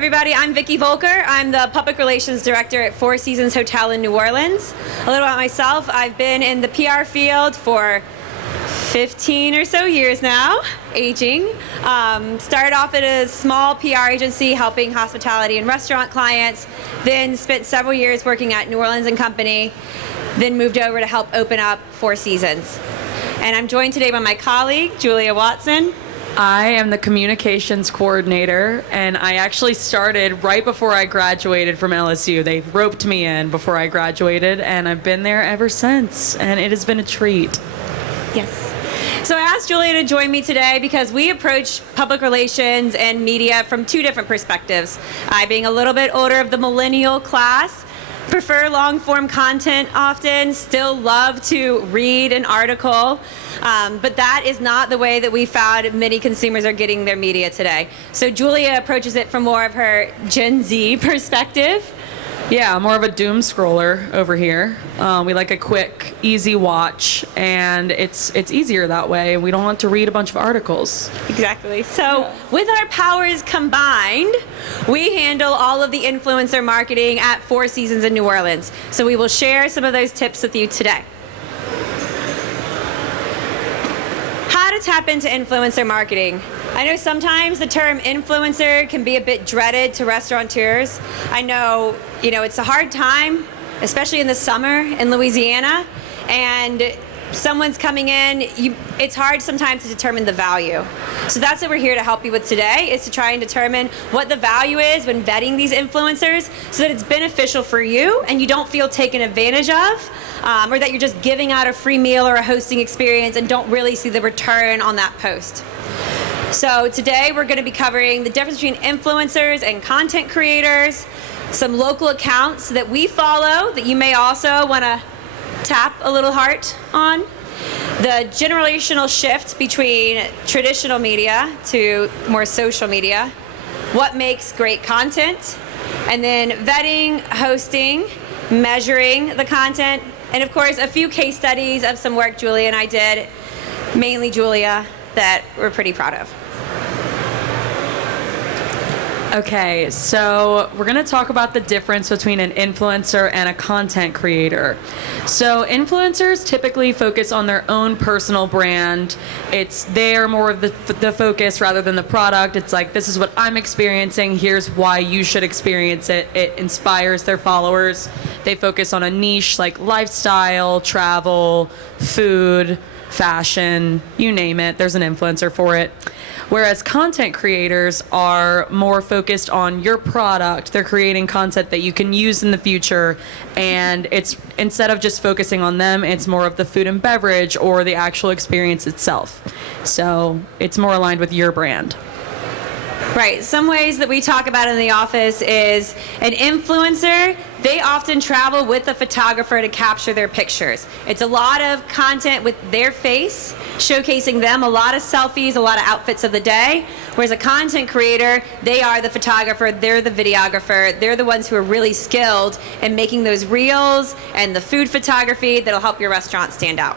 Everybody, I'm Vicki Voelker. I'm the Public Relations Director at Four Seasons Hotel in New Orleans. A little about myself, I've been in the PR field for 15 or so years now, aging. Started off at a small PR agency helping hospitality and restaurant clients, then spent several years working at New Orleans & Company, then moved over to help open up Four Seasons. And I'm joined today by my colleague, Julia Watson. I am the communications coordinator, and I actually started right before I graduated from LSU. They roped me in before I graduated, and I've been there ever since, and it has been a treat. Yes. So I asked Julia to join me today because we approach public relations and media from two different perspectives. I, being a little bit older of the millennial class, prefer long-form content often, still love to read an article, but that is not the way that we found many consumers are getting their media today. So Julia approaches it from more of her Gen Z perspective. Yeah, more of a doom scroller over here. We like a quick, easy watch, and it's easier that way. We don't want to read a bunch of articles. Exactly. So with our powers combined, we handle all of the influencer marketing at Four Seasons in New Orleans. So we will share some of those tips with you today. How to tap into influencer marketing. I know sometimes the term influencer can be a bit dreaded to restaurateurs. I know, it's a hard time, especially in the summer in Louisiana, and someone's coming in, it's hard sometimes to determine the value. So that's what we're here to help you with today, is to try and determine what the value is when vetting these influencers so that it's beneficial for you and you don't feel taken advantage of, or that you're just giving out a free meal or a hosting experience and don't really see the return on that post. So today we're going to be covering the difference between influencers and content creators, some local accounts that we follow that you may also want to tap a little heart on, the generational shift between traditional media to more social media, what makes great content, and then vetting, hosting, measuring the content, and of course a few case studies of some work Julia and I did, mainly Julia, that we're pretty proud of. Okay, so we're going to talk about the difference between an influencer and a content creator. So influencers typically focus on their own personal brand. They're more of the focus rather than the product. It's like, this is what I'm experiencing, here's why you should experience it. It inspires their followers. They focus on a niche like lifestyle, travel, food, fashion, you name it, there's an influencer for it. Whereas content creators are more focused on your product. They're creating content that you can use in the future, and it's instead of just focusing on them, it's more of the food and beverage or the actual experience itself. So it's more aligned with your brand. Right. Some ways that we talk about in the office is an influencer, they often travel with a photographer to capture their pictures. It's a lot of content with their face, showcasing them, a lot of selfies, a lot of outfits of the day. Whereas a content creator, they are the photographer, they're the videographer, they're the ones who are really skilled in making those reels and the food photography that'll help your restaurant stand out.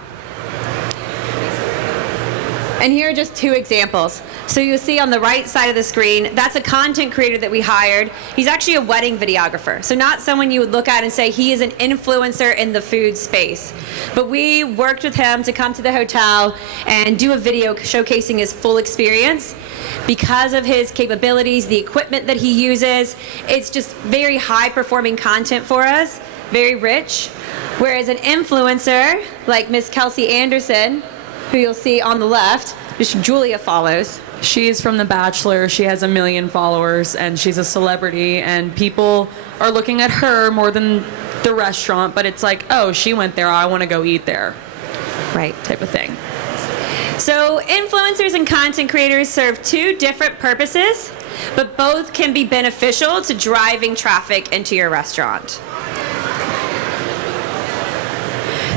And here are just two examples. So you'll see on the right side of the screen, that's a content creator that we hired. He's actually a wedding videographer. So not someone you would look at and say he is an influencer in the food space. But we worked with him to come to the hotel and do a video showcasing his full experience. Because of his capabilities, the equipment that he uses, it's just very high performing content for us, very rich. Whereas an influencer like Miss Kelsey Anderson, who you'll see on the left, which Julia follows. She's from The Bachelor. She has 1 million followers, and she's a celebrity, and people are looking at her more than the restaurant, but it's like, oh, she went there, I want to go eat there. Right. Type of thing. So influencers and content creators serve two different purposes, but both can be beneficial to driving traffic into your restaurant.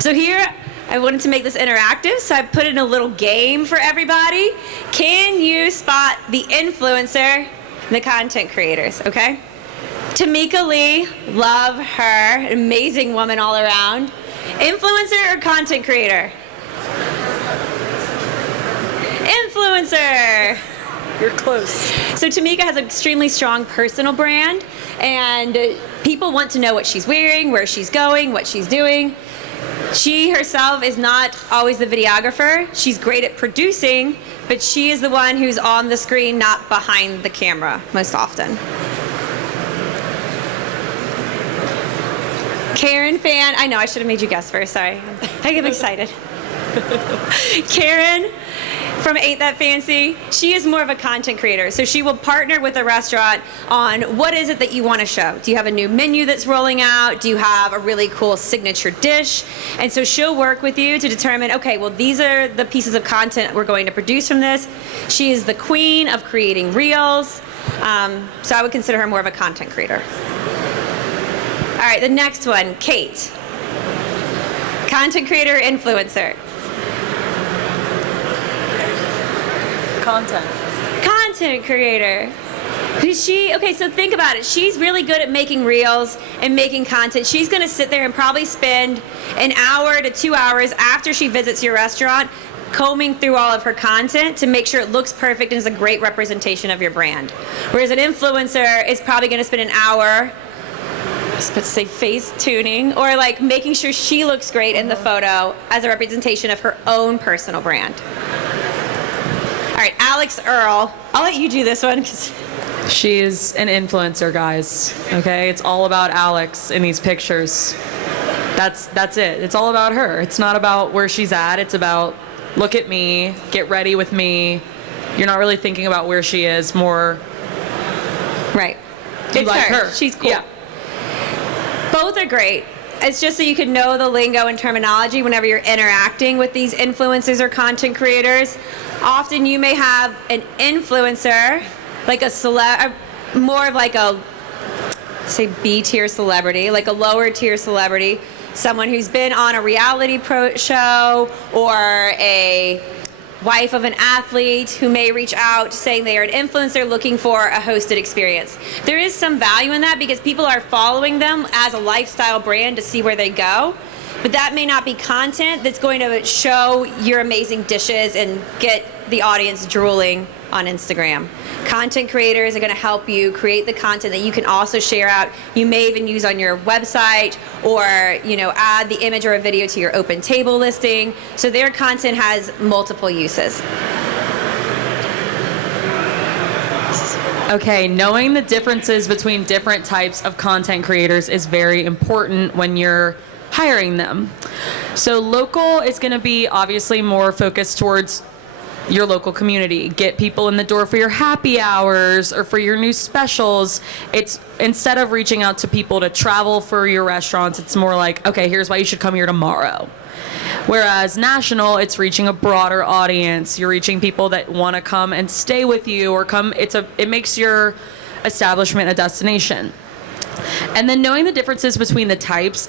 So here, I wanted to make this interactive, so I put in a little game for everybody. Can you spot the influencer and the content creators, okay? Tamika Lee, love her, an amazing woman all around. Influencer or content creator? Influencer. You're close. So Tamika has an extremely strong personal brand, and people want to know what she's wearing, where she's going, what she's doing. She herself is not always the videographer. She's great at producing, but she is the one who's on the screen, not behind the camera most often. Karen Fan, I know I should have made you guess first, sorry. I get excited. Karen from Ain't That Fancy, she is more of a content creator. So she will partner with a restaurant on what is it that you want to show. Do you have a new menu that's rolling out? Do you have a really cool signature dish? And so she'll work with you to determine, okay, well, these are the pieces of content we're going to produce from this. She is the queen of creating reels. So I would consider her more of a content creator. All right, the next one, Kate. Content creator, influencer. Content creator. Okay, so think about it. She's really good at making reels and making content. She's gonna sit there and probably spend an hour to 2 hours after she visits your restaurant combing through all of her content to make sure it looks perfect and is a great representation of your brand. Whereas an influencer is probably gonna spend an hour, let's say face tuning, or like making sure she looks great in the photo as a representation of her own personal brand. All right, Alex Earl. I'll let you do this one because She's an influencer, guys. Okay, it's all about Alex in these pictures. That's it. It's all about her. It's not about where she's at. It's about look at me, get ready with me. You're not really thinking about where she is. More, right. you It's like her. her. She's cool. Yeah. Both are great. It's just so you can know the lingo and terminology whenever you're interacting with these influencers or content creators. Often you may have an influencer, like more of like a, say, B-tier celebrity, like a lower tier celebrity, someone who's been on a reality show or a wife of an athlete who may reach out saying they are an influencer looking for a hosted experience. There is some value in that because people are following them as a lifestyle brand to see where they go, but that may not be content that's going to show your amazing dishes and get the audience drooling on Instagram. Content creators are going to help you create the content that you can also share out. You may even use on your website or, add the image or a video to your open table listing. So their content has multiple uses. Okay, knowing the differences between different types of content creators is very important when you're hiring them. So local is going to be obviously more focused towards your local community. Get people in the door for your happy hours or for your new specials. It's instead of reaching out to people to travel for your restaurants, it's more like, okay, here's why you should come here tomorrow. Whereas national, it's reaching a broader audience. You're reaching people that want to come and stay with you or come. It makes your establishment a destination. And then knowing the differences between the types,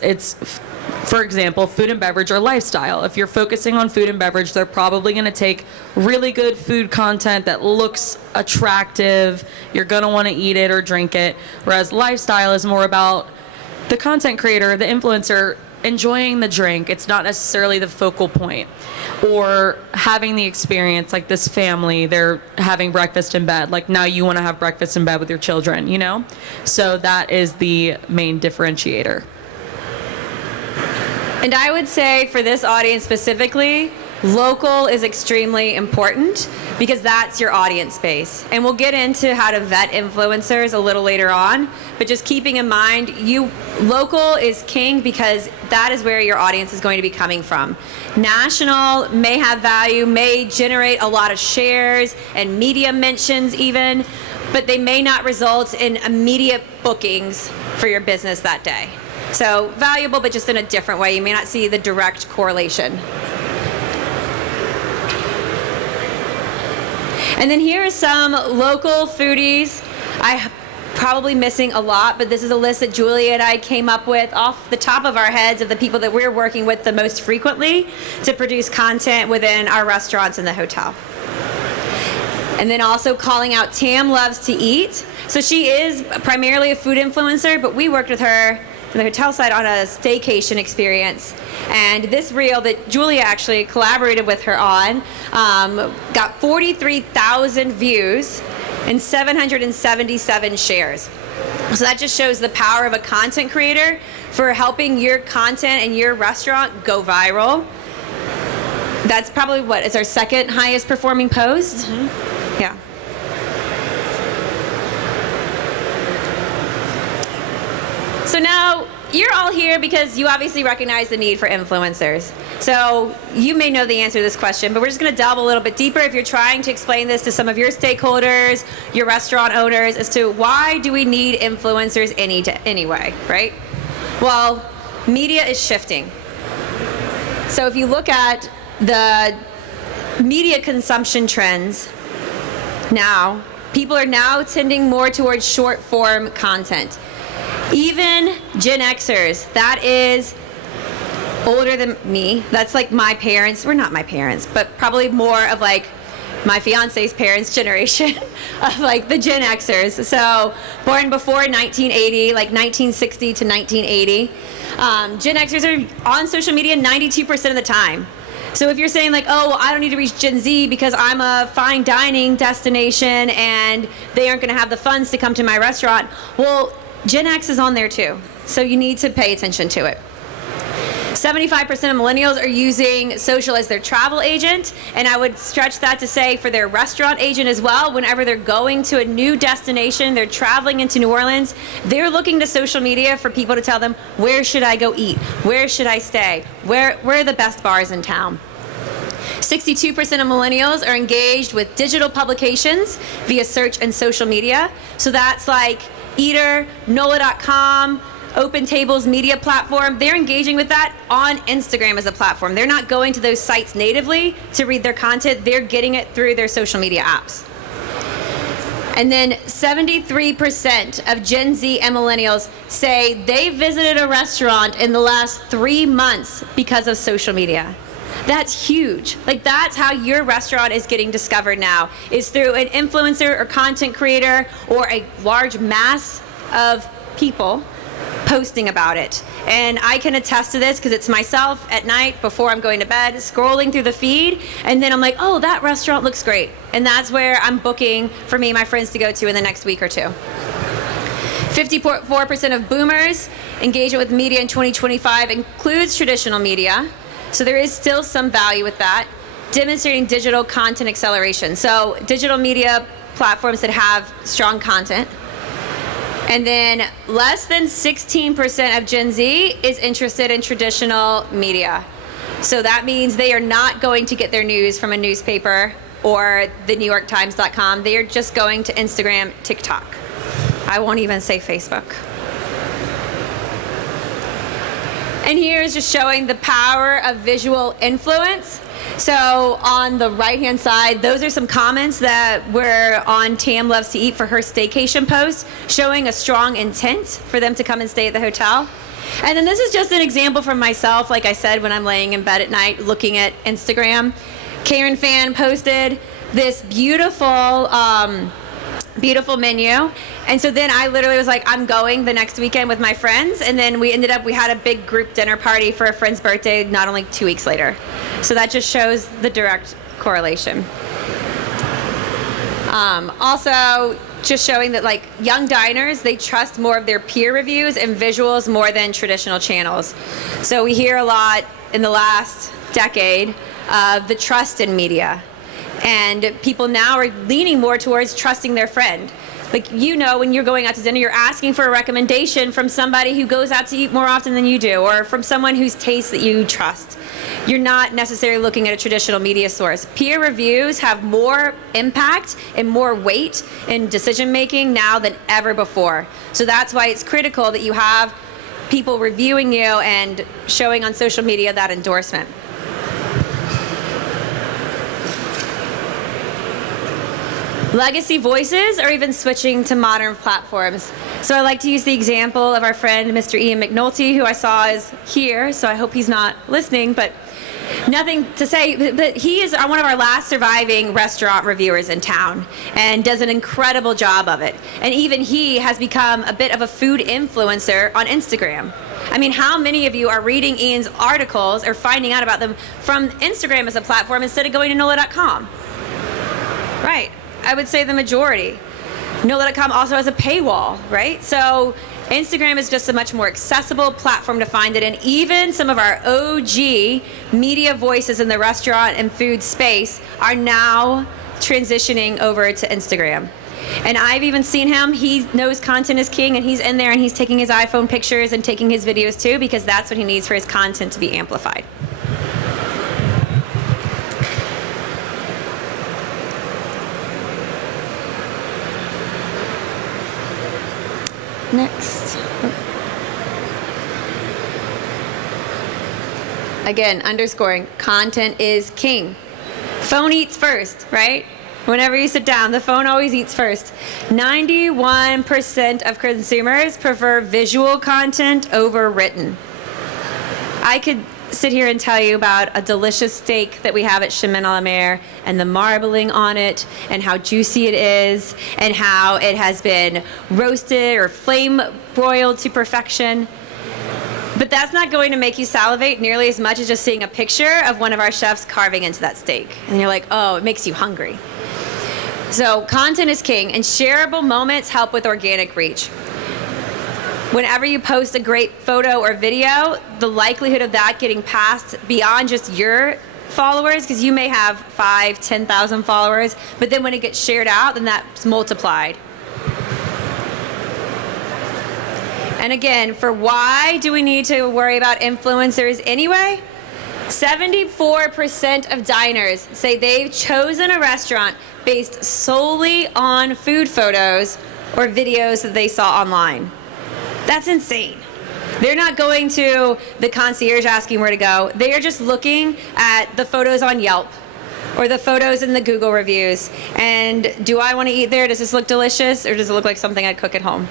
for example, food and beverage or lifestyle. If you're focusing on food and beverage, they're probably going to take really good food content that looks attractive. You're going to want to eat it or drink it. Whereas lifestyle is more about the content creator, the influencer, enjoying the drink. It's not necessarily the focal point. Or having the experience, like this family, they're having breakfast in bed. Like now you want to have breakfast in bed with your children, So that is the main differentiator. And I would say for this audience specifically, local is extremely important because that's your audience base. And we'll get into how to vet influencers a little later on, but just keeping in mind, local is king because that is where your audience is going to be coming from. National may have value, may generate a lot of shares and media mentions even, but they may not result in immediate bookings for your business that day. So valuable, but just in a different way. You may not see the direct correlation. And then here are some local foodies. I'm probably missing a lot, but this is a list that Julia and I came up with off the top of our heads of the people that we're working with the most frequently to produce content within our restaurants and the hotel. And then also calling out Tam Loves to Eat. So she is primarily a food influencer, but we worked with her the hotel side on a staycation experience. And this reel that Julia actually collaborated with her on got 43,000 views and 777 shares. So that just shows the power of a content creator for helping your content and your restaurant go viral. That's probably it's our second highest performing post. Mm-hmm. Yeah. So now you're all here because you obviously recognize the need for influencers. So you may know the answer to this question, but we're just going to delve a little bit deeper if you're trying to explain this to some of your stakeholders, your restaurant owners, as to why do we need influencers anyway, right? Well, media is shifting. So if you look at the media consumption trends now, people are now tending more towards short form content. Even Gen Xers, that is older than me, that's like my parents, we're not my parents, but probably more of like my fiance's parents' generation of like the Gen Xers. So born before 1980, like 1960 to 1980. Gen Xers are on social media 92% of the time. So if you're saying like, oh, well, I don't need to reach Gen Z because I'm a fine dining destination and they aren't going to have the funds to come to my restaurant, well, Gen X is on there too, so you need to pay attention to it. 75% of millennials are using social as their travel agent, and I would stretch that to say for their restaurant agent as well. Whenever they're going to a new destination, they're traveling into New Orleans, they're looking to social media for people to tell them, where should I go eat? Where should I stay? Where are the best bars in town? 62% of millennials are engaged with digital publications via search and social media. So that's like Eater, NOLA.com, Open Tables media platform. They're engaging with that on Instagram as a platform. They're not going to those sites natively to read their content. They're getting it through their social media apps. And then 73% of Gen Z and millennials say they visited a restaurant in the last 3 months because of social media. That's huge. Like, that's how your restaurant is getting discovered now, is through an influencer or content creator or a large mass of people posting about it. And I can attest to this because it's myself at night before I'm going to bed, scrolling through the feed, and then I'm like, oh, that restaurant looks great. And that's where I'm booking for me and my friends to go to in the next week or two. 54% of boomers engagement with media in 2025 includes traditional media. So there is still some value with that, demonstrating digital content acceleration. So digital media platforms that have strong content. And then less than 16% of Gen Z is interested in traditional media. So that means they are not going to get their news from a newspaper or the NewYorkTimes.com. They are just going to Instagram, TikTok. I won't even say Facebook. And here is just showing the power of visual influence. So on the right-hand side, those are some comments that were on Tam Loves to Eat for her staycation post, showing a strong intent for them to come and stay at the hotel. And then this is just an example from myself, like I said, when I'm laying in bed at night looking at Instagram. Karen Fan posted this beautiful menu. And so then I literally was like, I'm going the next weekend with my friends. And then we had a big group dinner party for a friend's birthday not only 2 weeks later. So that just shows the direct correlation. Also, just showing that like young diners, they trust more of their peer reviews and visuals more than traditional channels. So we hear a lot in the last decade of the trust in media. And people now are leaning more towards trusting their friend. Like, you know, when you're going out to dinner, you're asking for a recommendation from somebody who goes out to eat more often than you do, or from someone whose taste that you trust. You're not necessarily looking at a traditional media source. Peer reviews have more impact and more weight in decision making now than ever before. So that's why it's critical that you have people reviewing you and showing on social media that endorsement. Legacy voices are even switching to modern platforms. So I like to use the example of our friend, Mr. Ian McNulty, who I saw is here, so I hope he's not listening, but nothing to say, but he is one of our last surviving restaurant reviewers in town and does an incredible job of it. And even he has become a bit of a food influencer on Instagram. I mean, how many of you are reading Ian's articles or finding out about them from Instagram as a platform instead of going to NOLA.com? Right. I would say the majority. NOLA.com also has a paywall, right? So Instagram is just a much more accessible platform to find it in. Even some of our OG media voices in the restaurant and food space are now transitioning over to Instagram. And I've even seen him, he knows content is king, and he's in there and he's taking his iPhone pictures and taking his videos too, because that's what he needs for his content to be amplified. Next. Again, underscoring, content is king. Phone eats first, right? Whenever you sit down, the phone always eats first. 91% of consumers prefer visual content over written. I could sit here and tell you about a delicious steak that we have at Chemin à la Mer and the marbling on it and how juicy it is and how it has been roasted or flame broiled to perfection. But that's not going to make you salivate nearly as much as just seeing a picture of one of our chefs carving into that steak. And you're like, oh, it makes you hungry. So content is king, and shareable moments help with organic reach. Whenever you post a great photo or video, the likelihood of that getting passed beyond just your followers, because you may have 5,000, 10,000 followers, but then when it gets shared out, then that's multiplied. And again, for why do we need to worry about influencers anyway? 74% of diners say they've chosen a restaurant based solely on food photos or videos that they saw online. That's insane. They're not going to the concierge asking where to go. They are just looking at the photos on Yelp or the photos in the Google reviews. And do I want to eat there? Does this look delicious, or does it look like something I'd cook at home?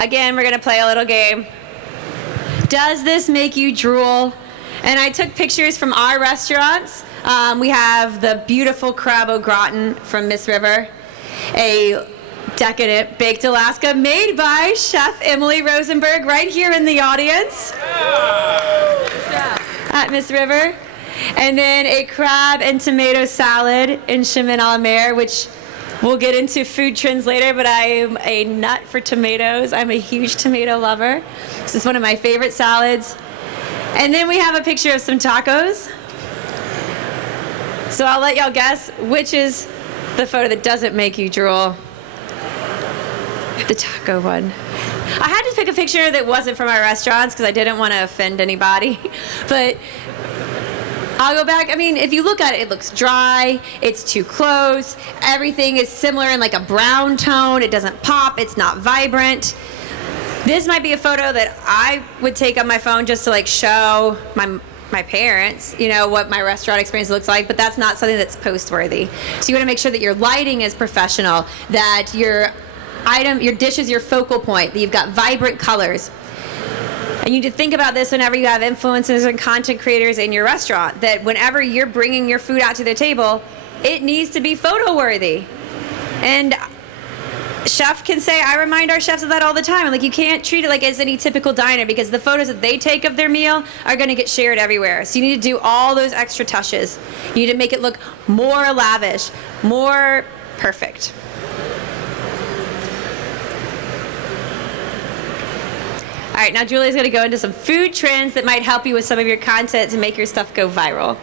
Again, we're going to play a little game. Does this make you drool? And I took pictures from our restaurants. We have the beautiful crab au gratin from Miss River, a decadent baked Alaska made by Chef Emily Rosenberg right here in the audience at Miss River. And then a crab and tomato salad in Chemin à la Mer, which we'll get into food trends later, but I am a nut for tomatoes. I'm a huge tomato lover. This is one of my favorite salads. And then we have a picture of some tacos. So I'll let y'all guess which is the photo that doesn't make you drool. The taco one. I had to pick a picture that wasn't from our restaurants because I didn't want to offend anybody. But I'll go back. I mean, if you look at it, it looks dry. It's too close. Everything is similar in like a brown tone. It doesn't pop. It's not vibrant. This might be a photo that I would take on my phone just to like show my parents, you know, what my restaurant experience looks like, but that's not something that's post-worthy. So you want to make sure that your lighting is professional, that your dish is your focal point, that you've got vibrant colors. And you need to think about this whenever you have influencers and content creators in your restaurant, that whenever you're bringing your food out to their table, it needs to be photo-worthy. And chef can say, I remind our chefs of that all the time. Like, you can't treat it like it's any typical diner, because the photos that they take of their meal are going to get shared everywhere. So you need to do all those extra touches. You need to make it look more lavish, more perfect. All right, now Julie's going to go into some food trends that might help you with some of your content to make your stuff go viral.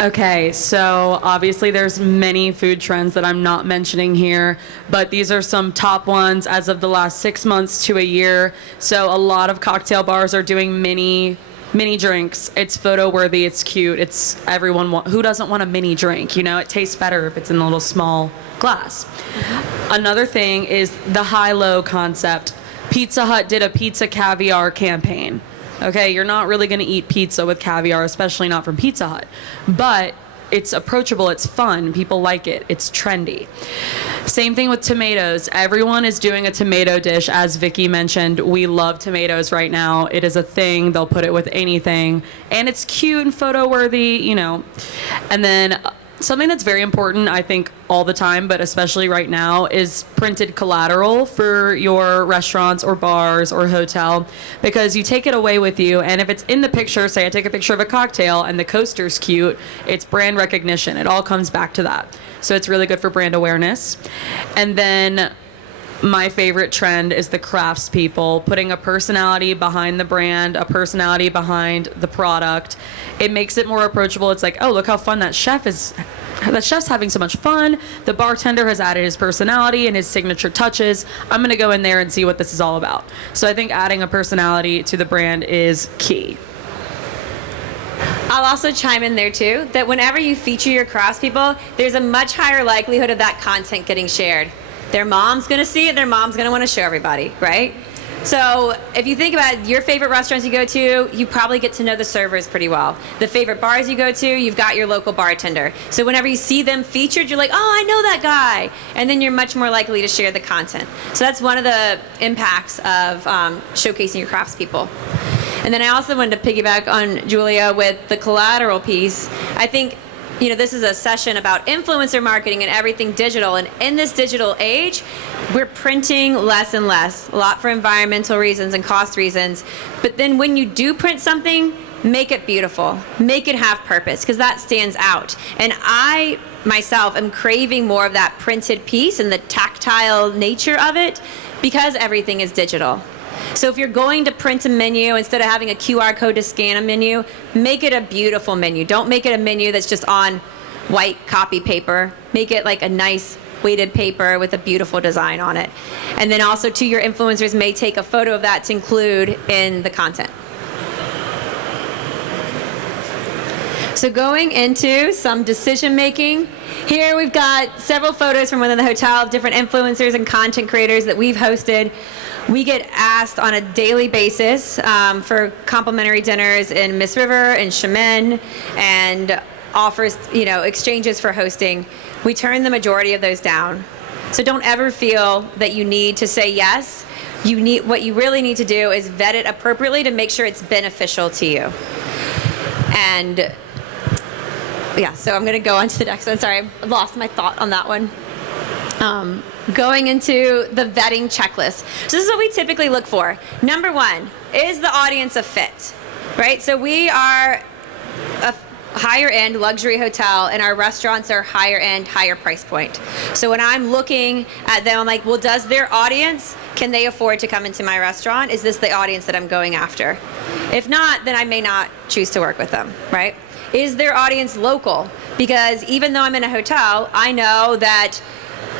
Okay, so obviously there's many food trends that I'm not mentioning here, but these are some top ones as of the last 6 months to a year. So a lot of cocktail bars are doing mini drinks. It's photo worthy, it's cute, it's who doesn't want a mini drink, you know? It tastes better if it's in a little small glass. Another thing is the high-low concept. Pizza Hut did a pizza caviar campaign. Okay, you're not really going to eat pizza with caviar, especially not from Pizza Hut. But it's approachable, it's fun, people like it, it's trendy. Same thing with tomatoes. Everyone is doing a tomato dish, as Vicki mentioned. We love tomatoes right now. It is a thing. They'll put it with anything. And it's cute and photo worthy, you know. And then something that's very important, I think, all the time, but especially right now, is printed collateral for your restaurants or bars or hotel, because you take it away with you. And if it's in the picture, say I take a picture of a cocktail and the coaster's cute, it's brand recognition. It all comes back to that. So it's really good for brand awareness. And then my favorite trend is the craftspeople, putting a personality behind the brand, a personality behind the product. It makes it more approachable. It's like, oh, look how fun that chef is. That chef's having so much fun. The bartender has added his personality and his signature touches. I'm going to go in there and see what this is all about. So I think adding a personality to the brand is key. I'll also chime in there too, that whenever you feature your craftspeople, there's a much higher likelihood of that content getting shared. Their mom's going to see it, their mom's going to want to show everybody, right? So if you think about your favorite restaurants you go to, you probably get to know the servers pretty well. The favorite bars you go to, you've got your local bartender. So whenever you see them featured, you're like, oh, I know that guy. And then you're much more likely to share the content. So that's one of the impacts of showcasing your craftspeople. And then I also wanted to piggyback on Julia with the collateral piece. I think, you know, this is a session about influencer marketing and everything digital. And in this digital age, we're printing less and less, a lot for environmental reasons and cost reasons. But then when you do print something, make it beautiful, make it have purpose, because that stands out. And I myself am craving more of that printed piece and the tactile nature of it, because everything is digital. So if you're going to print a menu, instead of having a QR code to scan a menu, make it a beautiful menu. Don't make it a menu that's just on white copy paper. Make it like a nice weighted paper with a beautiful design on it. And then also, too, your influencers may take a photo of that to include in the content. So going into some decision making, here we've got several photos from within the hotel of different influencers and content creators that we've hosted. We get asked on a daily basis for complimentary dinners in Miss River and Chemin, and offers, you know, exchanges for hosting. We turn the majority of those down. So don't ever feel that you need to say yes. What you really need to do is vet it appropriately to make sure it's beneficial to you. And yeah, so I'm going to go on to the next one. Sorry, I lost my thought on that one. Going into the vetting checklist. So this is what we typically look for. Number one, is the audience a fit, right? So we are a higher end luxury hotel, and our restaurants are higher end, higher price point. So when I'm looking at them, I'm like, well, does their audience, can they afford to come into my restaurant? Is this the audience that I'm going after? If not, then I may not choose to work with them, right? Is their audience local? Because even though I'm in a hotel, I know that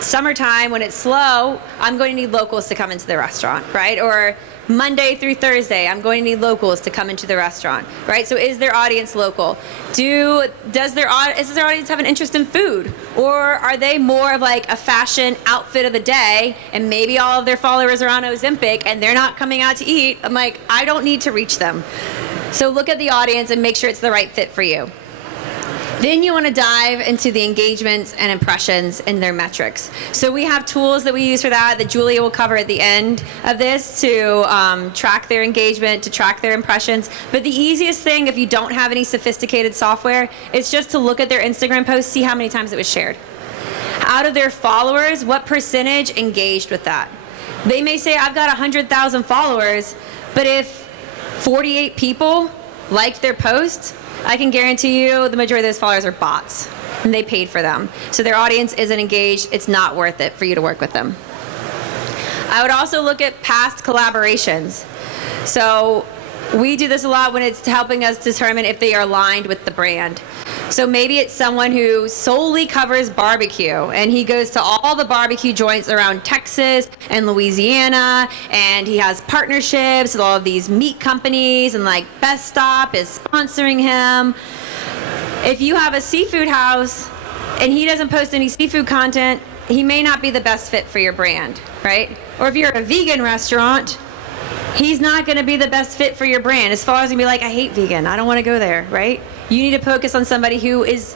summertime, when it's slow, I'm going to need locals to come into the restaurant, right? Or Monday through Thursday, I'm going to need locals to come into the restaurant, right? So is their audience local? Does their audience have an interest in food? Or are they more of like a fashion outfit of the day, and maybe all of their followers are on Ozempic and they're not coming out to eat? I'm like, I don't need to reach them. So look at the audience and make sure it's the right fit for you. Then you want to dive into the engagements and impressions and their metrics. So we have tools that we use for that Julia will cover at the end of this to track their engagement, to track their impressions. But the easiest thing, if you don't have any sophisticated software, is just to look at their Instagram post, see how many times it was shared. Out of their followers, what percentage engaged with that? They may say, I've got 100,000 followers, but if 48 people liked their post, I can guarantee you the majority of those followers are bots, and they paid for them. So their audience isn't engaged. It's not worth it for you to work with them. I would also look at past collaborations. So we do this a lot when it's helping us determine if they are aligned with the brand. So maybe it's someone who solely covers barbecue, and he goes to all the barbecue joints around Texas and Louisiana, and he has partnerships with all of these meat companies, and like Best Stop is sponsoring him. If you have a seafood house and he doesn't post any seafood content, he may not be the best fit for your brand, right? Or if you're a vegan restaurant, he's not going to be the best fit for your brand. As far as going to be like, I hate vegan, I don't want to go there, right? You need to focus on somebody who is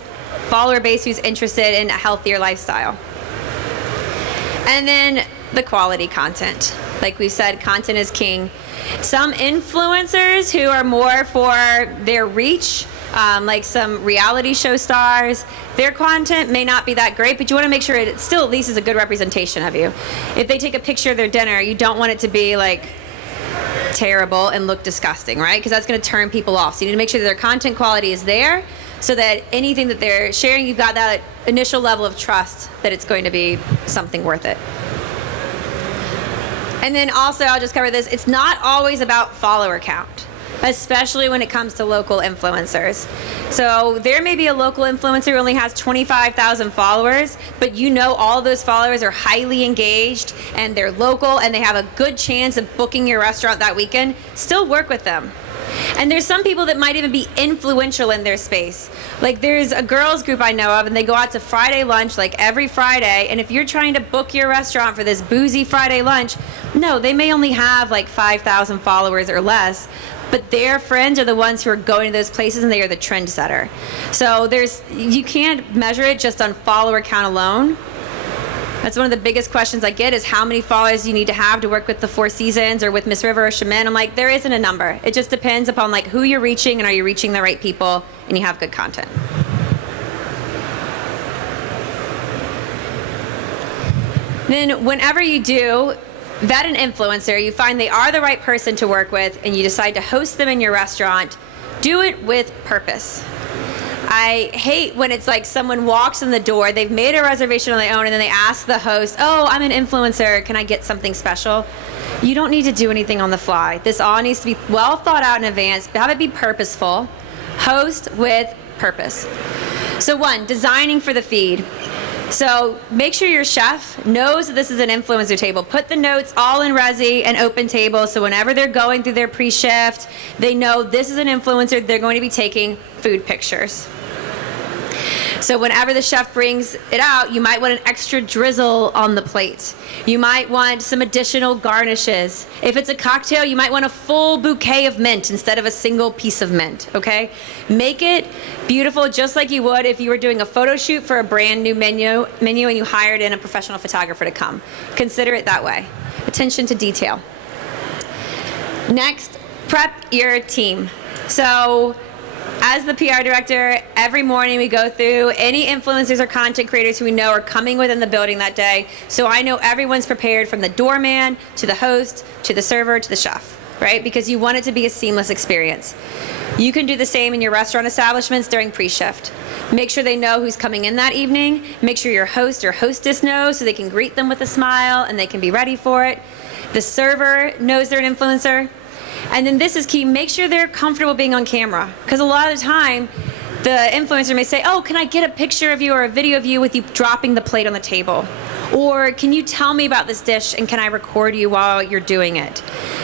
follower-based, who's interested in a healthier lifestyle. And then the quality content. Like we said, content is king. Some influencers who are more for their reach like some reality show stars. Their content may not be that great, but you want to make sure it still at least is a good representation of you. If they take a picture of their dinner, you don't want it to be like terrible and look disgusting, right? Because that's going to turn people off. So you need to make sure that their content quality is there, so that anything that they're sharing, you've got that initial level of trust that it's going to be something worth it. And then also, I'll just cover this, it's not always about follower count, especially when it comes to local influencers. So there may be a local influencer who only has 25,000 followers, but you know all those followers are highly engaged and they're local and they have a good chance of booking your restaurant that weekend. Still work with them. And there's some people that might even be influential in their space. Like there's a girls group I know of, and they go out to Friday lunch like every Friday, and if you're trying to book your restaurant for this boozy Friday lunch, no, they may only have like 5,000 followers or less, but their friends are the ones who are going to those places and they are the trendsetter. So you can't measure it just on follower count alone. That's one of the biggest questions I get, is how many followers you need to have to work with the Four Seasons or with Miss River or Shaman. I'm like, there isn't a number. It just depends upon like who you're reaching and are you reaching the right people and you have good content. Then whenever you do vet an influencer, you find they are the right person to work with and you decide to host them in your restaurant, do it with purpose. I hate when it's like someone walks in the door, they've made a reservation on their own, and then they ask the host, oh, I'm an influencer, can I get something special? You don't need to do anything on the fly. This all needs to be well thought out in advance, have it be purposeful. Host with purpose. So 1, designing for the feed. So make sure your chef knows that this is an influencer table. Put the notes all in Resi and Open Table, so whenever they're going through their pre-shift, they know this is an influencer, they're going to be taking food pictures. So whenever the chef brings it out, you might want an extra drizzle on the plate. You might want some additional garnishes. If it's a cocktail, you might want a full bouquet of mint instead of a single piece of mint, okay? Make it beautiful just like you would if you were doing a photo shoot for a brand new menu and you hired in a professional photographer to come. Consider it that way. Attention to detail. Next, prep your team. So as the PR director, every morning we go through any influencers or content creators who we know are coming within the building that day. So I know everyone's prepared, from the doorman to the host to the server to the chef, right? Because you want it to be a seamless experience. You can do the same in your restaurant establishments during pre-shift. Make sure they know who's coming in that evening. Make sure your host or hostess knows so they can greet them with a smile and they can be ready for it. The server knows they're an influencer. And then this is key, make sure they're comfortable being on camera. Because a lot of the time, the influencer may say, oh, can I get a picture of you or a video of you with you dropping the plate on the table? Or can you tell me about this dish and can I record you while you're doing it?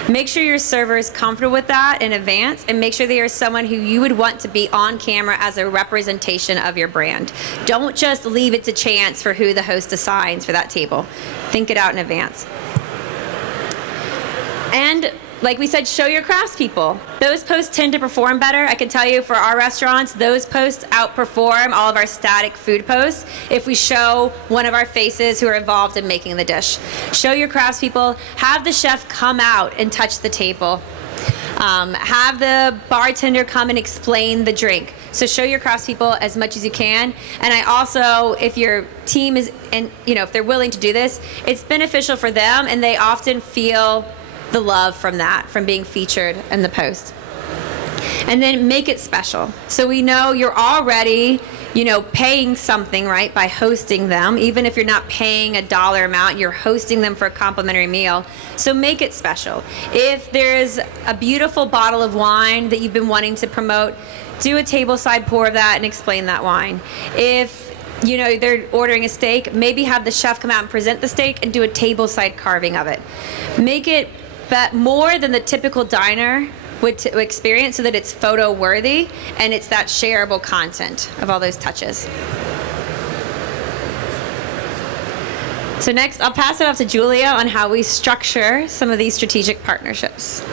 Make sure your server is comfortable with that in advance, and make sure they are someone who you would want to be on camera as a representation of your brand. Don't just leave it to chance for who the host assigns for that table. Think it out in advance. And like we said, show your craftspeople. Those posts tend to perform better. I can tell you for our restaurants, those posts outperform all of our static food posts if we show one of our faces who are involved in making the dish. Show your craftspeople. Have the chef come out and touch the table. Have the bartender come and explain the drink. So show your craftspeople as much as you can. And I also, if your team is, and if they're willing to do this, it's beneficial for them, and they often feel the love from that, from being featured in the post. And then make it special. So we know you're already, paying something, right, by hosting them. Even if you're not paying a dollar amount, you're hosting them for a complimentary meal. So make it special. If there's a beautiful bottle of wine that you've been wanting to promote, do a tableside pour of that and explain that wine. If they're ordering a steak, maybe have the chef come out and present the steak and do a tableside carving of it. Make it more than the typical diner would experience, so that it's photo worthy and it's that shareable content of all those touches. So next, I'll pass it off to Julia on how we structure some of these strategic partnerships.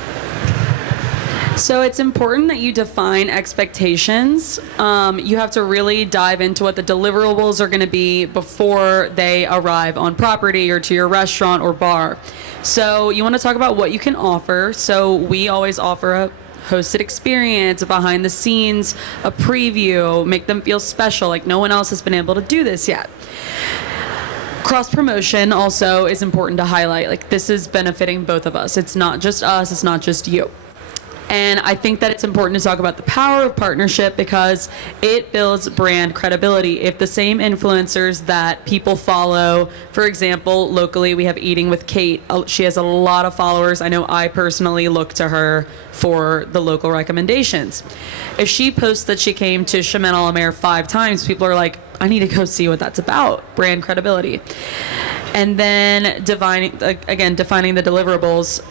So it's important that you define expectations. You have to really dive into what the deliverables are going to be before they arrive on property or to your restaurant or bar. So you want to talk about what you can offer. So we always offer a hosted experience, a behind the scenes, a preview, make them feel special, like no one else has been able to do this yet. Cross promotion also is important to highlight. Like, this is benefiting both of us. It's not just us, it's not just you. And I think that it's important to talk about the power of partnership because it builds brand credibility. If the same influencers that people follow, for example, locally we have Eating with Kate. She has a lot of followers. I know I personally look to her for the local recommendations. If she posts that she came to Chemin a la Mer 5 times, people are like, I need to go see what that's about. Brand credibility. And then defining the deliverables.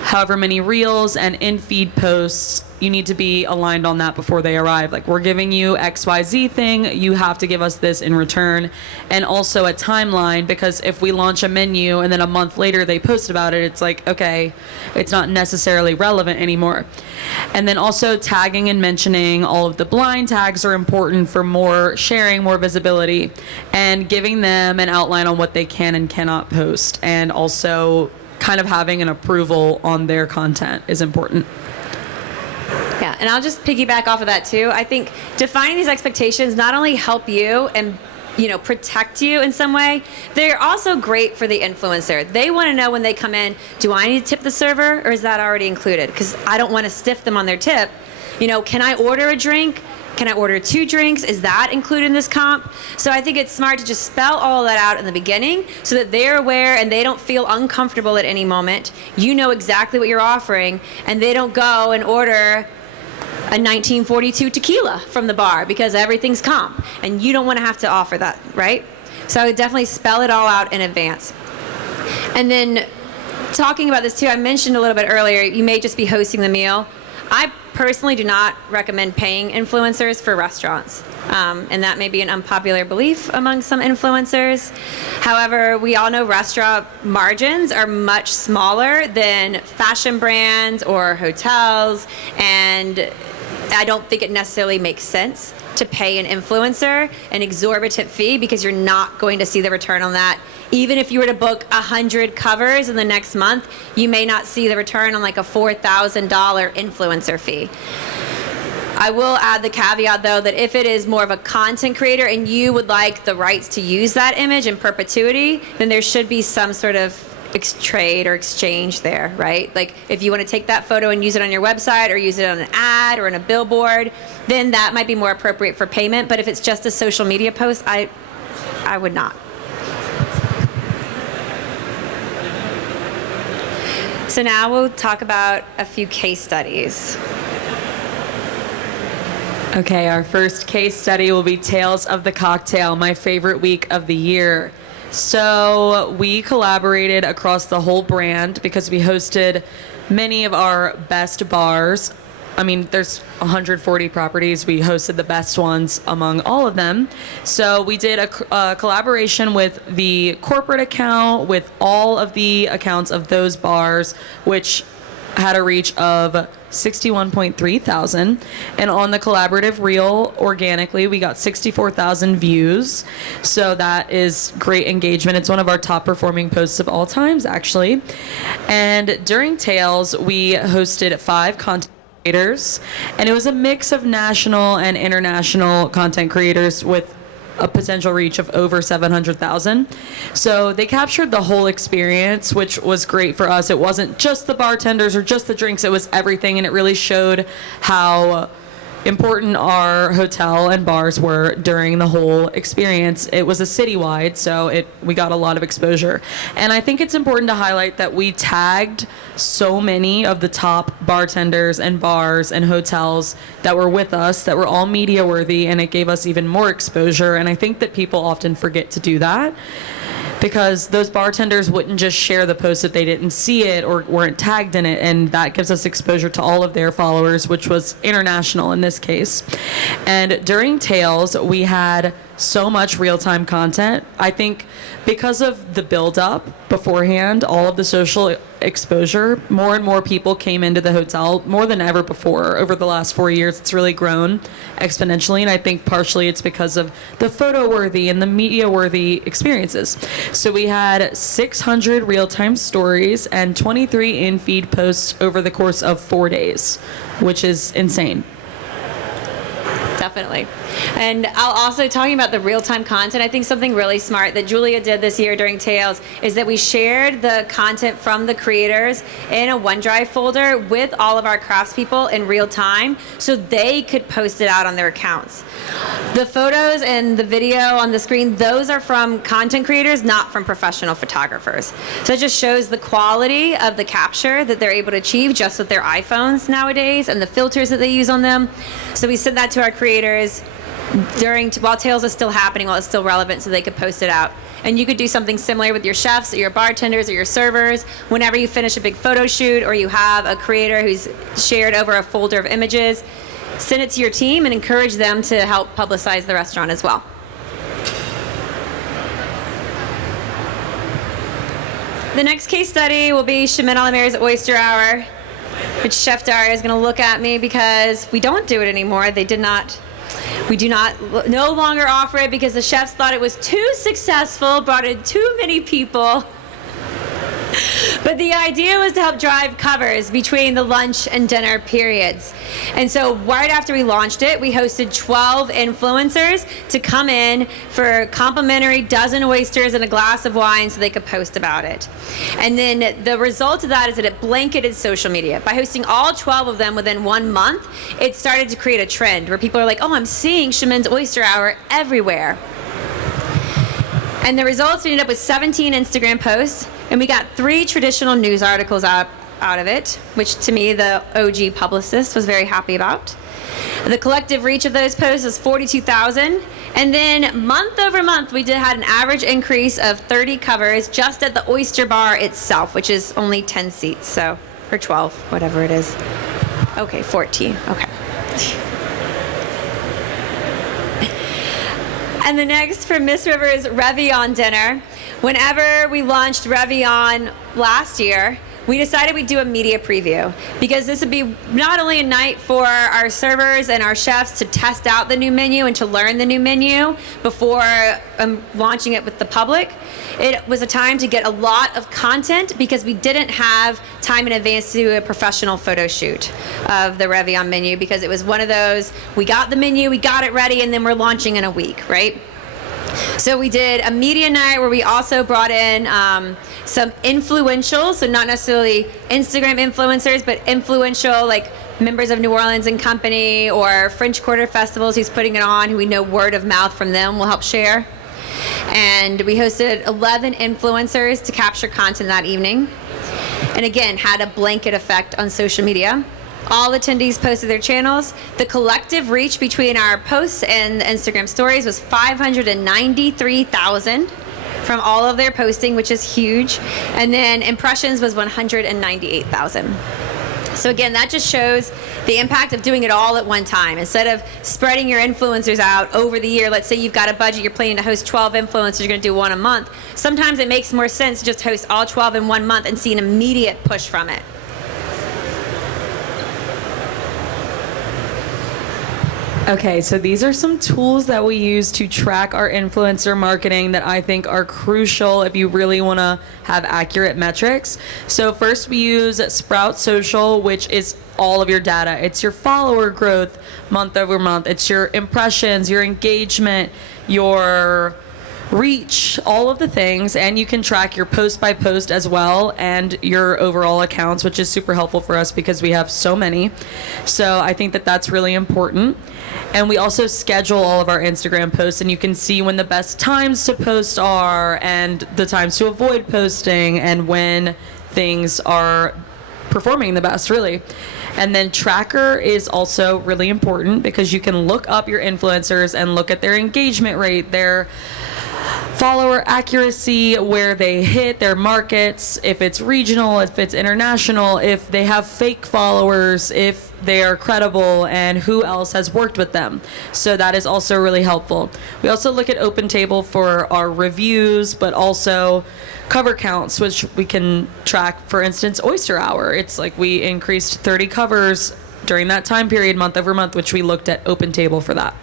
However many reels and in-feed posts, you need to be aligned on that before they arrive. Like, we're giving you XYZ thing, you have to give us this in return. And also a timeline, because if we launch a menu and then a month later they post about it, it's like, okay, it's not necessarily relevant anymore. And then also tagging and mentioning all of the blind tags are important for more sharing, more visibility, and giving them an outline on what they can and cannot post. And also kind of having an approval on their content is important. Yeah, and I'll just piggyback off of that too. I think defining these expectations not only help you and protect you in some way, they're also great for the influencer. They want to know when they come in, do I need to tip the server or is that already included? Because I don't want to stiff them on their tip. Can I order a drink? Can I order 2 drinks? Is that included in this comp? So I think it's smart to just spell all of that out in the beginning so that they're aware and they don't feel uncomfortable at any moment. You know exactly what you're offering, and they don't go and order a 1942 tequila from the bar because everything's comp, and you don't want to have to offer that, right? So I would definitely spell it all out in advance. And then talking about this too, I mentioned a little bit earlier, you may just be hosting the meal. I personally do not recommend paying influencers for restaurants. And that may be an unpopular belief among some influencers. However, we all know restaurant margins are much smaller than fashion brands or hotels, and I don't think it necessarily makes sense to pay an influencer an exorbitant fee because you're not going to see the return on that. Even if you were to book 100 covers in the next month, you may not see the return on like a $4,000 influencer fee. I will add the caveat though that if it is more of a content creator and you would like the rights to use that image in perpetuity, then there should be some sort of trade or exchange there, right? Like if you want to take that photo and use it on your website or use it on an ad or in a billboard, then that might be more appropriate for payment. But if it's just a social media post, I would not. So now we'll talk about a few case studies. Okay, our first case study will be Tales of the Cocktail, my favorite week of the year. So we collaborated across the whole brand because we hosted many of our best bars. I mean, there's 140 properties. We hosted the best ones among all of them. So we did a collaboration with the corporate account, with all of the accounts of those bars, which had a reach of 61.3 thousand. And on the collaborative reel, organically, we got 64,000 views. So that is great engagement. It's one of our top performing posts of all times, actually. And during Tales, we hosted 5 content creators, and it was a mix of national and international content creators with a potential reach of over 700,000. So they captured the whole experience, which was great for us. It wasn't just the bartenders or just the drinks, it was everything, and it really showed how important our hotel and bars were during the whole experience. It was a citywide, so we got a lot of exposure. And I think it's important to highlight that we tagged so many of the top bartenders and bars and hotels that were with us that were all media worthy, and it gave us even more exposure. And I think that people often forget to do that, because those bartenders wouldn't just share the post if they didn't see it or weren't tagged in it, and that gives us exposure to all of their followers, which was international in this case. And during Tales, we had so much real-time content. I think because of the build-up beforehand, all of the social exposure. More and more people came into the hotel more than ever before. Over the last 4 years, it's really grown exponentially, and I think partially it's because of the photo-worthy and the media-worthy experiences. So we had 600 real-time stories and 23 in-feed posts over the course of 4 days, which is insane. Definitely. And I'll also, talking about the real-time content, I think something really smart that Julia did this year during Tales is that we shared the content from the creators in a OneDrive folder with all of our craftspeople in real time so they could post it out on their accounts. The photos and the video on the screen, those are from content creators, not from professional photographers. So it just shows the quality of the capture that they're able to achieve just with their iPhones nowadays and the filters that they use on them. So we sent that to our creators while Tales is still happening, while it's still relevant, so they could post it out. And you could do something similar with your chefs or your bartenders or your servers. Whenever you finish a big photo shoot or you have a creator who's shared over a folder of images, send it to your team and encourage them to help publicize the restaurant as well. The next case study will be Chemin à la Mer's Oyster Hour, which Chef Daria is going to look at me because we don't do it anymore. We do no longer offer it because the chefs thought it was too successful, brought in too many people. But the idea was to help drive covers between the lunch and dinner periods. And so right after we launched it, we hosted 12 influencers to come in for a complimentary dozen oysters and a glass of wine so they could post about it. And then the result of that is that it blanketed social media. By hosting all 12 of them within 1 month, it started to create a trend where people are like, oh, I'm seeing Chemin's Oyster Hour everywhere. And the results, we ended up with 17 Instagram posts, and we got 3 traditional news articles out of it, which to me, the OG publicist was very happy about. The collective reach of those posts was 42,000. And then month over month, we had an average increase of 30 covers just at the Oyster Bar itself, which is only 10 seats, or 12, whatever it is. Okay, 14, okay. And the next for Miss Rivers' Réveillon dinner. Whenever we launched Réveillon last year, we decided we'd do a media preview because this would be not only a night for our servers and our chefs to test out the new menu and to learn the new menu before launching it with the public. It was a time to get a lot of content because we didn't have time in advance to do a professional photo shoot of the Réveillon menu because it was one of those, we got the menu, we got it ready, and then we're launching in a week, right? So we did a media night where we also brought in some influential, so not necessarily Instagram influencers, but influential like members of New Orleans and Company or French Quarter Festivals who's putting it on, who we know word of mouth from them will help share. And we hosted 11 influencers to capture content that evening. And again, had a blanket effect on social media. All attendees posted their channels. The collective reach between our posts and Instagram stories was 593,000 from all of their posting, which is huge. And then impressions was 198,000. So again, that just shows the impact of doing it all at one time. Instead of spreading your influencers out over the year, let's say you've got a budget, you're planning to host 12 influencers, you're going to do one a month. Sometimes it makes more sense to just host all 12 in 1 month and see an immediate push from it. Okay, so these are some tools that we use to track our influencer marketing that I think are crucial if you really want to have accurate metrics. So first we use Sprout Social, which is all of your data. It's your follower growth month over month. It's your impressions, your engagement, your reach, all of the things, and you can track your post by post as well and your overall accounts, which is super helpful for us because we have so many. So I think that that's really important. And we also schedule all of our Instagram posts, and you can see when the best times to post are and the times to avoid posting and when things are performing the best, really. And then Tracker is also really important because you can look up your influencers and look at their engagement rate, their follower accuracy, where they hit their markets, if it's regional, if it's international, if they have fake followers, if they are credible, and who else has worked with them. So that is also really helpful. We also look at OpenTable for our reviews, but also cover counts, which we can track. For instance, Oyster Hour. It's like we increased 30 covers during that time period, month over month, which we looked at OpenTable for that.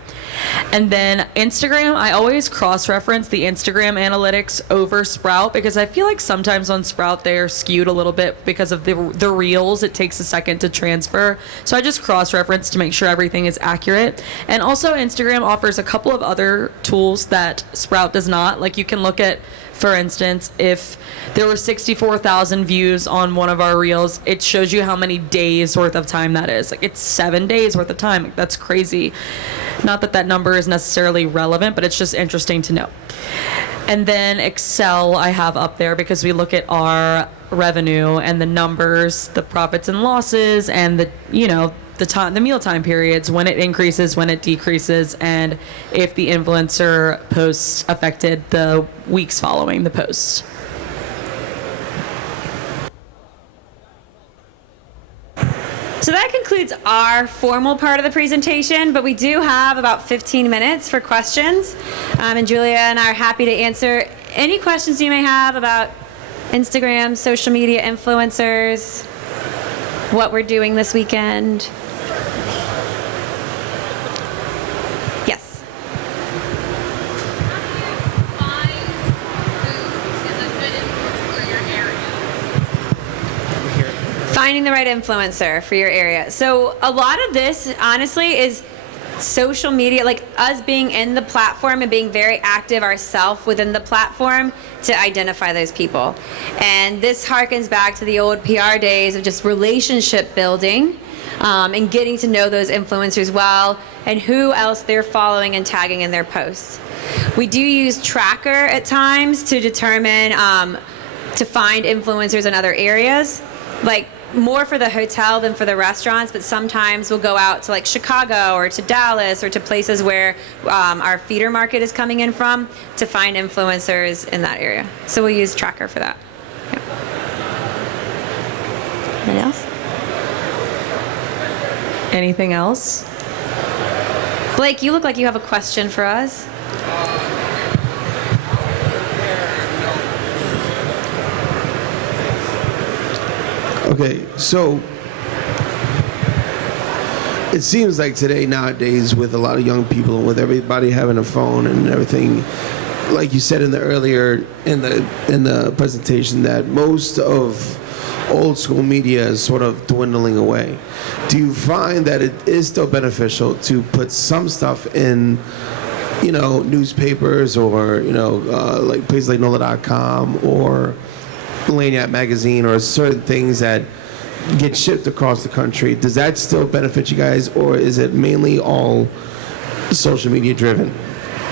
And then Instagram, I always cross-reference the Instagram analytics over Sprout, because I feel like sometimes on Sprout they are skewed a little bit because of the reels. It takes a second to transfer. So I just cross-reference to make sure everything is accurate. And also Instagram offers a couple of other tools that Sprout does not. Like you can look at, for instance, if there were 64,000 views on one of our reels, it shows you how many days worth of time that is. Like it's 7 days worth of time. Like, that's crazy. Not that that number is necessarily relevant, but it's just interesting to know. And then Excel I have up there because we look at our revenue and the numbers, the profits and losses, and the mealtime periods, when it increases, when it decreases, and if the influencer posts affected the weeks following the post. So that concludes our formal part of the presentation, but we do have about 15 minutes for questions. And Julia and I are happy to answer any questions you may have about Instagram, social media influencers, what we're doing this weekend. Yes. Finding the right influencer for your area. So a lot of this, honestly, is social media, like us being in the platform and being very active ourselves within the platform to identify those people. And this harkens back to the old PR days of just relationship building and getting to know those influencers well and who else they're following and tagging in their posts. We do use Tracker at times to determine, to find influencers in other areas, like more for the hotel than for the restaurants, but sometimes we'll go out to like Chicago or to Dallas or to places where our feeder market is coming in from to find influencers in that area. So we'll use Tracker for that. Yeah. Anybody else? Anything else? Blake, you look like you have a question for us. Okay, so it seems like today, nowadays, with a lot of young people and with everybody having a phone and everything, like you said in the presentation, that most of old school media is sort of dwindling away. Do you find that it is still beneficial to put some stuff in, newspapers or like places like NOLA.com or Lanyard magazine or certain things that get shipped across the country? Does that still benefit you guys, or is it mainly all social media driven?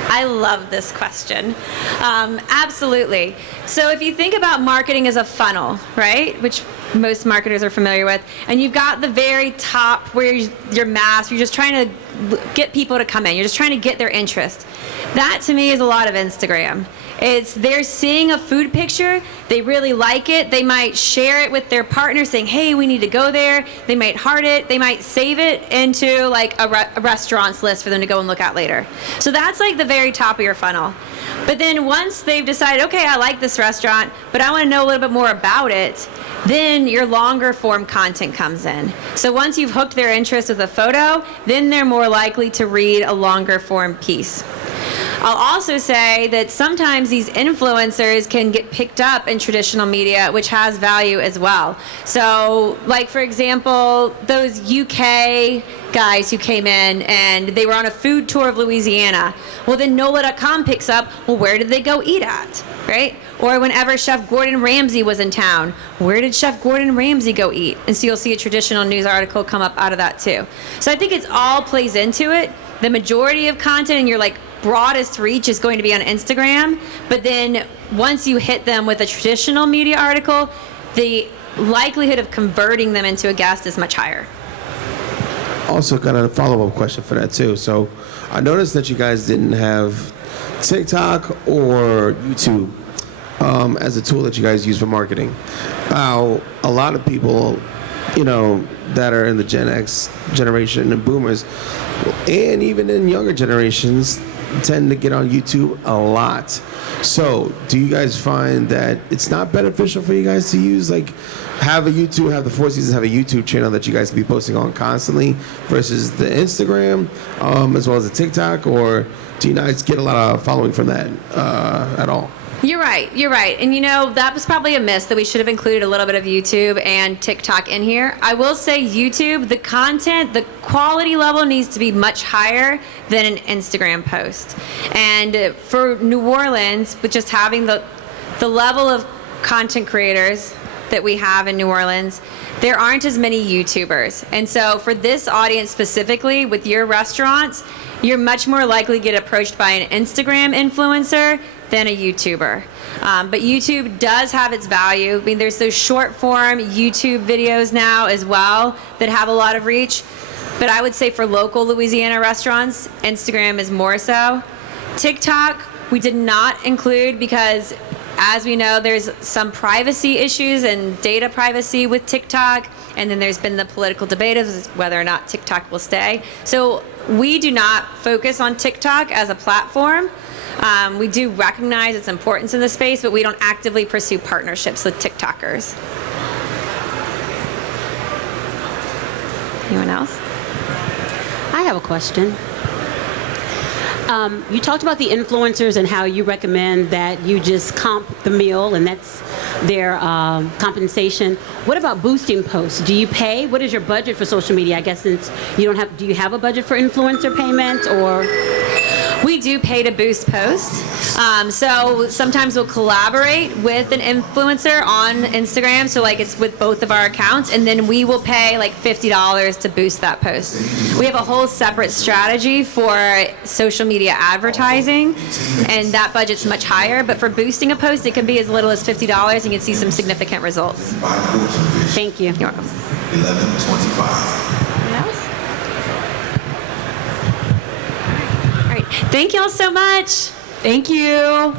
I love this question. Absolutely. So if you think about marketing as a funnel, right, which most marketers are familiar with, and you've got the very top where you're mass, you're just trying to get people to come in, you're just trying to get their interest. That to me is a lot of Instagram. They're seeing a food picture, they really like it, they might share it with their partner saying, hey, we need to go there, they might heart it, they might save it into like a restaurants list for them to go and look at later. So that's like the very top of your funnel. But then once they've decided, okay, I like this restaurant, but I want to know a little bit more about it, then your longer form content comes in. So once you've hooked their interest with a photo, then they're more likely to read a longer form piece. I'll also say that sometimes these influencers can get picked up in traditional media, which has value as well. So, like for example, those UK guys who came in and they were on a food tour of Louisiana. Well, then NOLA.com picks up, well, where did they go eat at, right? Or whenever Chef Gordon Ramsay was in town, where did Chef Gordon Ramsay go eat? And so you'll see a traditional news article come up out of that too. So I think it's all plays into it. The majority of content in your like broadest reach is going to be on Instagram, but then once you hit them with a traditional media article, the likelihood of converting them into a guest is much higher. Also got a follow-up question for that too. So I noticed that you guys didn't have TikTok or YouTube as a tool that you guys use for marketing. Now, a lot of people, that are in the Gen X generation and boomers, and even in younger generations, tend to get on YouTube a lot. So, do you guys find that it's not beneficial for you guys to use, have the Four Seasons have a YouTube channel that you guys can be posting on constantly versus the Instagram, as well as the TikTok, or do you guys get a lot of following from that at all? You're right. And that was probably a miss that we should have included a little bit of YouTube and TikTok in here. I will say YouTube, the content, the quality level needs to be much higher than an Instagram post. And for New Orleans, with just having the level of content creators that we have in New Orleans, there aren't as many YouTubers. And so for this audience specifically, with your restaurants, you're much more likely to get approached by an Instagram influencer than a YouTuber. But YouTube does have its value. I mean, there's those short form YouTube videos now as well that have a lot of reach. But I would say for local Louisiana restaurants, Instagram is more so. TikTok, we did not include because, as we know, there's some privacy issues and data privacy with TikTok. And then there's been the political debate of whether or not TikTok will stay. So we do not focus on TikTok as a platform. We do recognize its importance in the space, but we don't actively pursue partnerships with TikTokers. Anyone else? I have a question. You talked about the influencers and how you recommend that you just comp the meal and that's their compensation. What about boosting posts? Do you pay? What is your budget for social media? I guess since you don't have, do you have a budget for influencer payments or? We do pay to boost posts. So sometimes we'll collaborate with an influencer on Instagram. So it's with both of our accounts, and then we will pay $50 to boost that post. We have a whole separate strategy for social media advertising, and that budget's much higher. But for boosting a post, it can be as little as $50, and you can see some significant results. Thank you. You're welcome. 11:25. Thank y'all so much. Thank you.